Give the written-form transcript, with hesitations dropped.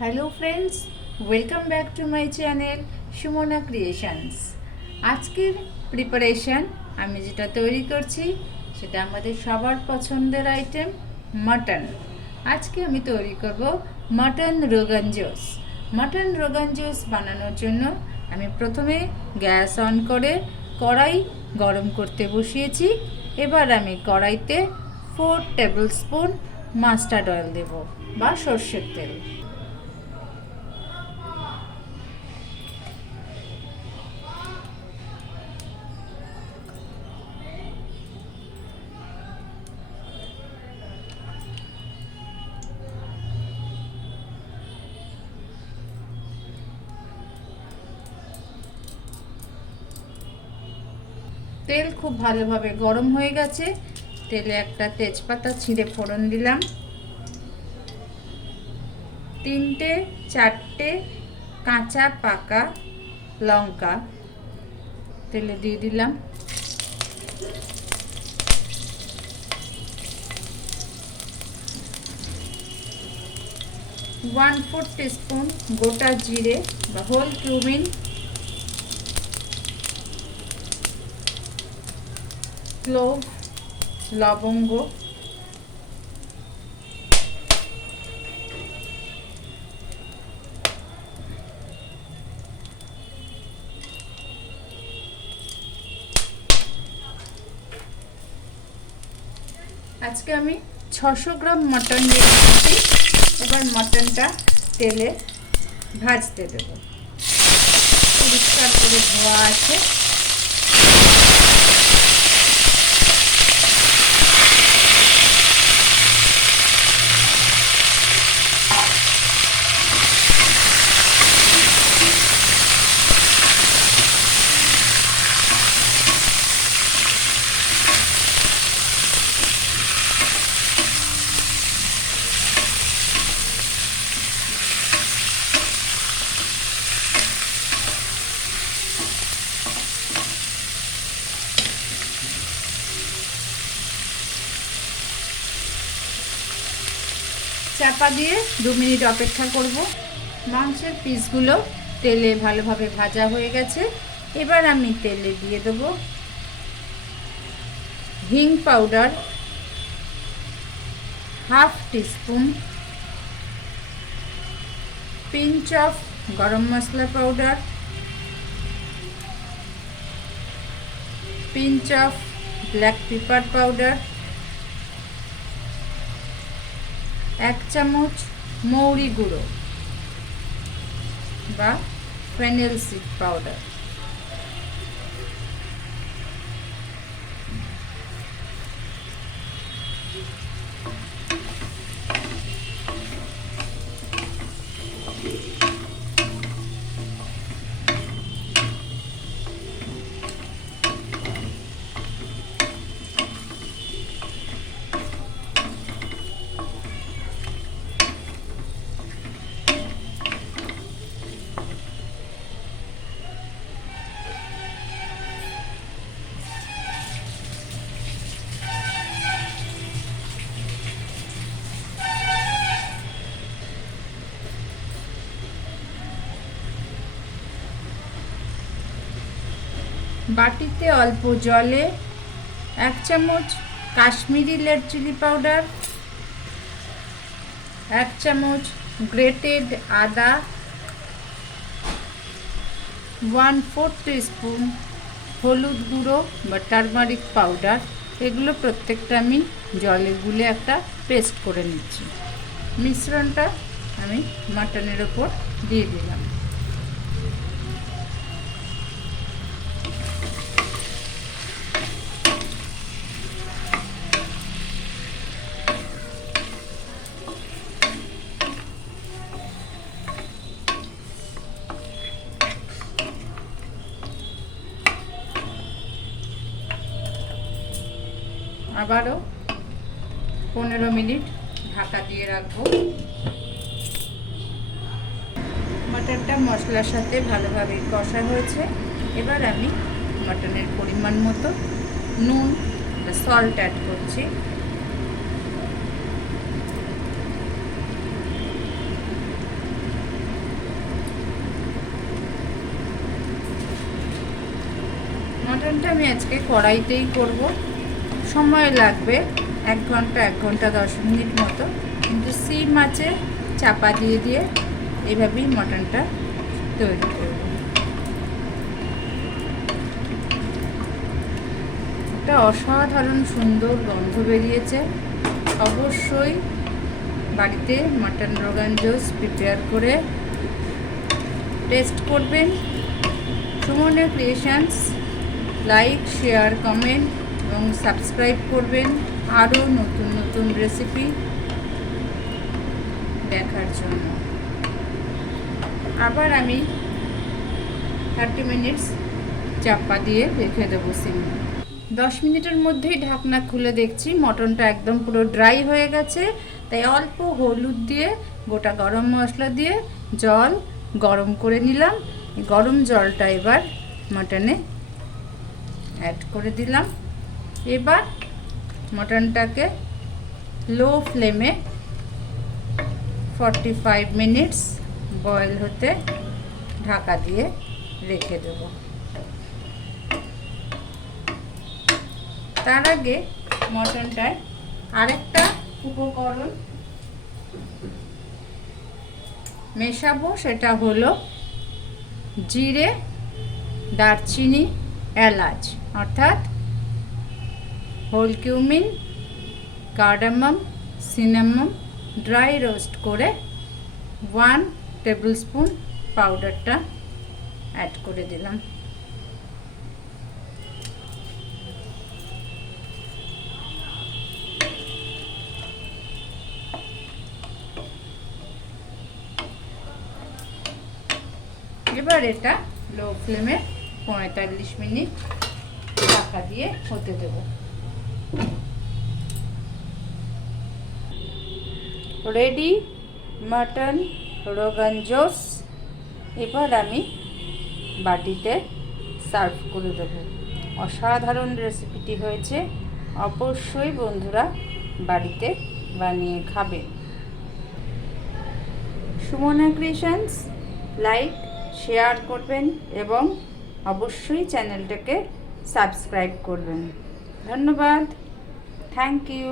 Hello friends, welcome back to my channel Sumana creations. আজকের preparation আমি যেটা তৈরি করছি সেটা আমাদের সবার পছন্দের আইটেম মাটন। আজকে আমি তৈরি করব মাটন রোগান জোশ। মাটন রোগান জোশ বানানোর জন্য আমি প্রথমে গ্যাস অন করে কড়াই গরম করতে বসিয়েছি। এবার আমি কড়াইতে 4 টেবিল স্পুন মাস্টার্ড অয়েল দেব বা সর্ষের তেল। তেল খুব ভালোভাবে গরম হয়ে গেছে। তেলে একটা তেজপাতা ছিঁড়ে ফোড়ন দিলাম। 3-4টে কাঁচা পাকা লঙ্কা তেলে দিয়ে দিলাম। 1/4 টিস্পুন গোটা জিরে বা হোল কিউমিন, ক্লোভ, লবঙ্গ, আজকে আমি 600 গ্রাম মটন নিয়ে নিয়েছি। এবার মটনটা তেলে ভাজতে দেব। পরিষ্কার করে ধোয়া আছে। চাপা দিয়ে 2 মিনিট অপেক্ষা করব। মাংসের পিসগুলো তেলে ভালোভাবে ভাজা হয়ে গেছে। এবার আমি তেলে দিয়ে দেব হিং powder half teaspoon, pinch of garam masala powder, pinch of black pepper powder, 1 চামচ মৌরি গুঁড়ো বা ফেনেল সিড পাউডার। বাটিতে অল্প জলে 1 চামচ কাশ্মীরি রেড চিলি পাউডার, 1 চামচ গ্রেটেড আদা, 1/4 টিস্পুন হলুদ গুঁড়ো বা টারমারিক পাউডার। এগুলো প্রত্যেকটা আমি জলে গুলে একটা পেস্ট করে নিচ্ছি। মিশ্রণটা আমি মাটনের ওপর দিয়ে দিলাম। আবারও 15 মিনিট ঢাকা দিয়ে রাখবো। মাটনটা মশলার সাথে ভালোভাবে কষা হয়েছে। এবার আমি মাটনের পরিমাণ মতো নুন বা সল্ট অ্যাড করছি। মাটনটা আমি আজকে কড়াইতেই করব। সময় লাগবে 1 ঘন্টা 1 ঘন্টা 10 মিনিট মতো, কিন্তু সিম আঁচে চাপা দিয়ে দিয়ে এইভাবেই মাটনটা তৈরি করব। একটা অসাধারণ সুন্দর গন্ধ বেরিয়েছে। অবশ্যই বাড়িতে মাটন রোগান জোশ প্রিপেয়ার করে টেস্ট করবেন। Sumana creations like, share, comment এবং সাবস্ক্রাইব করবেন আরও নতুন নতুন রেসিপি দেখার জন্য। আবার আমি 30 মিনিটস চাপা দিয়ে রেখে দেবো সিমে। 10 মিনিটের মধ্যেই ঢাকনা খুলে দেখছি মটনটা একদম পুরো ড্রাই হয়ে গেছে। তাই অল্প হলুদ দিয়ে গোটা গরম মশলা দিয়ে জল গরম করে নিলাম। গরম জলটা এবার মটনে অ্যাড করে দিলাম। এবার মটনটাকে লো ফ্লেমে 45 মিনিটস বয়েল হতে ঢাকা দিয়ে রেখে দেব। তার আগে মটনটায় আরেকটা উপকরণ মেশাবো, সেটা হলো জিরে, দারচিনি, এলাচ অর্থাৎ whole cumin, cardamom, cinnamon dry roast করে 1 টেবিল স্পুন পাউডারটা অ্যাড করে দিলাম। এবার এটা লো ফ্লেমে 45 মিনিট ঢাকা দিয়ে হতে দেব। Ready mutton rogan josh. এবার আমি বাটিতে সার্ভ করে দেব। অসাধারণ রেসিপিটি হয়েছে, অবশ্যই বন্ধুরা বাড়িতে বানিয়ে খাবে। সুমনা ক্রিয়েশনস লাইক, শেয়ার করবেন এবং অবশ্যই চ্যানেলটাকে সাবস্ক্রাইব করবেন। ধন্যবাদ, থ্যাংক ইউ।